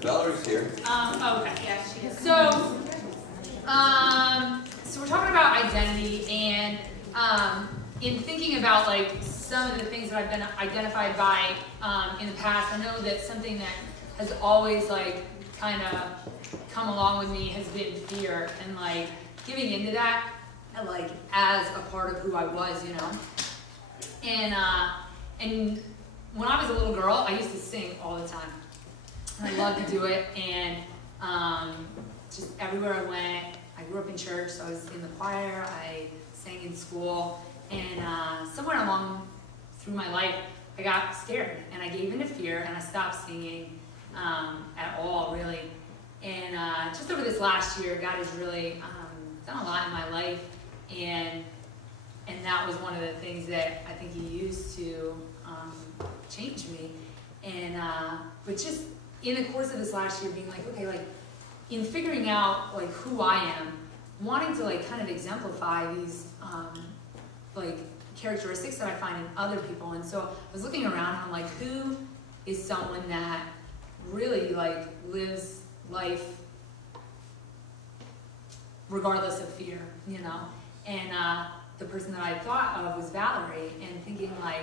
Valerie's here. Okay, yeah, she is. So we're talking about identity, and in thinking about like some of the things that I've been identified by in the past, I know that something that has always like kind of come along with me has been fear, and like giving into that, and like as a part of who I was, you know. And when I was a little girl, I used to sing all the time. I loved to do it, and just everywhere I went, I grew up in church, so I was in the choir, I sang in school, and somewhere along through my life, I got scared, and I gave into fear, and I stopped singing at all, really. And just over this last year, God has really done a lot in my life, and that was one of the things that I think He used to change me. And but just in the course of this last year, being like, okay, like in figuring out like who I am, wanting to like kind of exemplify these like characteristics that I find in other people. And so I was looking around and I'm like, who is someone that really like lives life regardless of fear, you know? And the person that I thought of was Valerie, and thinking like,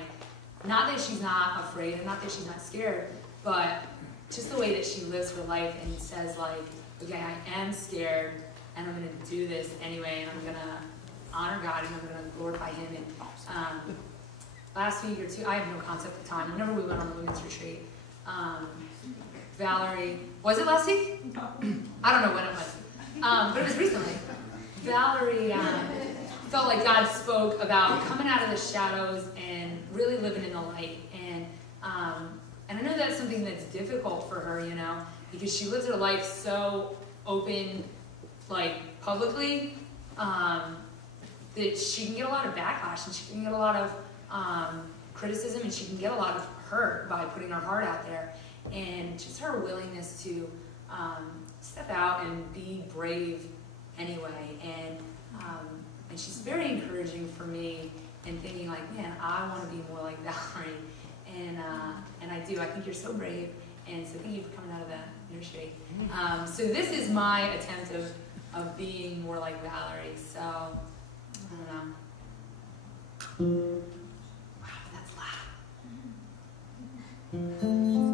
not that she's not afraid and not that she's not scared, but just the way that she lives her life and says like, okay, I am scared and I'm going to do this anyway, and I'm going to honor God and I'm going to glorify Him. And last week or two, I have no concept of time, whenever we went on the women's retreat, Valerie, was it last week? I don't know when it was, but it was recently. Valerie felt like God spoke about coming out of the shadows and really living in the light. And I know that's something that's difficult for her, you know, because she lives her life so open, like publicly, that she can get a lot of backlash, and she can get a lot of criticism, and she can get a lot of hurt by putting her heart out there. And just her willingness to step out and be brave anyway. And she's very encouraging for me, and thinking like, man, I want to be more like Valerie. And I do. I think you're so brave, and so thank you for coming out of that nursery. So this is my attempt of being more like Valerie. So I don't know. Wow, that's loud.